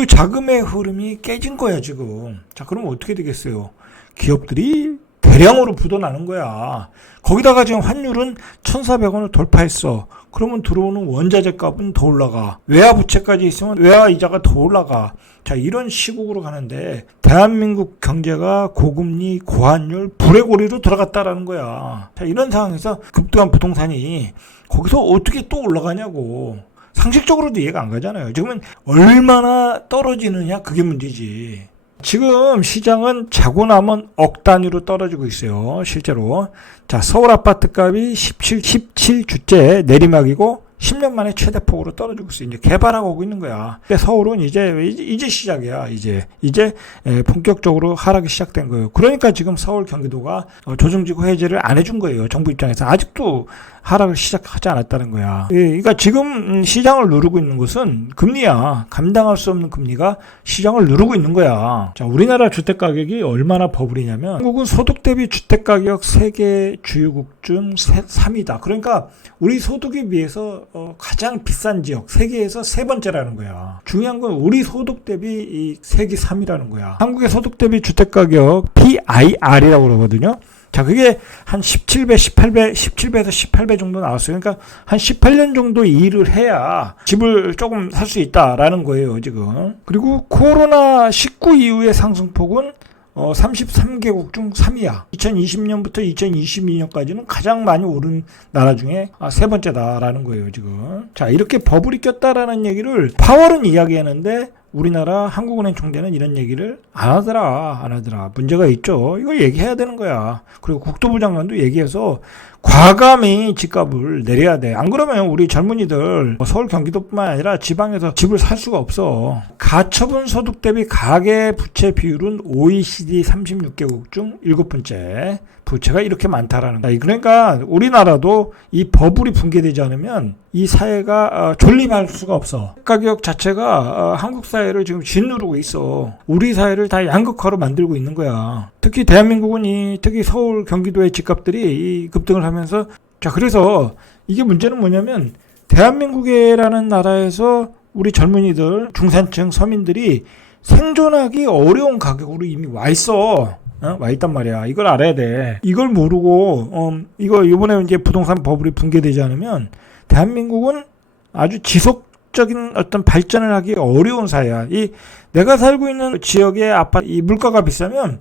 그 자금의 흐름이 깨진 거야 지금. 자 그럼 어떻게 되겠어요? 기업들이 대량으로 부도나는 거야. 거기다가 지금 환율은 1,400원을 돌파했어. 그러면 들어오는 원자재 값은 더 올라가. 외화 부채까지 있으면 외화 이자가 더 올라가. 자, 이런 시국으로 가는데 대한민국 경제가 고금리, 고환율, 불의 고리로 들어갔다라는 거야. 자, 이런 상황에서 급등한 부동산이 거기서 어떻게 또 올라가냐고. 상식적으로도 이해가 안 가잖아요. 지금은 얼마나 떨어지느냐 그게 문제지. 지금 시장은 자고 나면 억 단위로 떨어지고 있어요. 실제로. 자, 서울 아파트 값이 17, 17주째 내리막이고 10년 만에 최대폭으로 떨어지고 있어요. 이제 개발하고 오고 있는 거야. 근데 서울은 이제, 이제, 이제 시작이야. 이제. 이제 에, 본격적으로 하락이 시작된 거예요. 그러니까 지금 서울 경기도가 어, 조정지구 해제를 안 해준 거예요. 정부 입장에서. 아직도 하락을 시작하지 않았다는 거야. 예, 그러니까 지금 음, 시장을 누르고 있는 것은 금리야. 감당할 수 없는 금리가 시장을 누르고 있는 거야. 자, 우리나라 주택 가격이 얼마나 버블이냐면 한국은 소득 대비 주택 가격 세계 주요국 중 3위다. 그러니까 우리 소득에 비해서 어, 가장 비싼 지역 세계에서 세 번째라는 거야. 중요한 건 우리 소득 대비 이 세계 3위라는 거야. 한국의 소득 대비 주택 가격 PIR이라고 그러거든요. 자, 그게 한 17배, 18배, 17배에서 18배 정도 나왔어요. 그러니까 한 18년 정도 일을 해야 집을 조금 살 수 있다라는 거예요, 지금. 그리고 코로나 19 이후의 상승폭은 어, 33개국 중 3위야. 2020년부터 2022년까지는 가장 많이 오른 나라 중에 아, 세 번째다라는 거예요, 지금. 자, 이렇게 버블이 꼈다라는 얘기를 파월은 이야기하는데 우리나라 한국은행 총재는 이런 얘기를 안 하더라, 안 하더라. 문제가 있죠. 이거 얘기해야 되는 거야. 그리고 국토부 장관도 얘기해서 과감히 집값을 내려야 돼. 안 그러면 우리 젊은이들 뭐 서울 경기도뿐만 아니라 지방에서 집을 살 수가 없어. 가처분 소득 대비 가계 부채 비율은 OECD 36개국 중 일곱 번째. 부채가 이렇게 많다라는 거야. 그러니까 우리나라도 이 버블이 붕괴되지 않으면 이 사회가 어, 존립할 수가 없어. 가격 자체가 어, 한국 사회 를 지금 짓누르고 있어. 우리 사회를 다 양극화로 만들고 있는 거야. 특히 대한민국은 이 특히 서울 경기도의 집값들이 이 급등을 하면서 자 그래서 이게 문제는 뭐냐면 대한민국이라는 나라에서 우리 젊은이들 중산층 서민들이 생존하기 어려운 가격으로 이미 와 있어. 어? 와 있단 말이야. 이걸 알아야 돼. 이걸 모르고 어, 이거 이번에 이제 부동산 버블이 붕괴되지 않으면 대한민국은 아주 지속 적인 어떤 발전을 하기 어려운 사회야. 이 내가 살고 있는 지역의 아파트 이 물가가 비싸면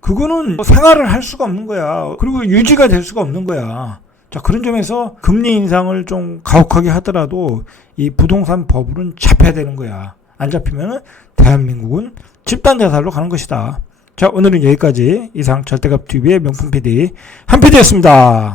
그거는 뭐 생활을 할 수가 없는 거야. 그리고 유지가 될 수가 없는 거야. 자, 그런 점에서 금리 인상을 좀 가혹하게 하더라도 이 부동산 버블은 잡혀야 되는 거야. 안 잡히면은 대한민국은 집단 자살로 가는 것이다. 자, 오늘은 여기까지 이상 절대값 TV의 명품 PD 한 PD였습니다.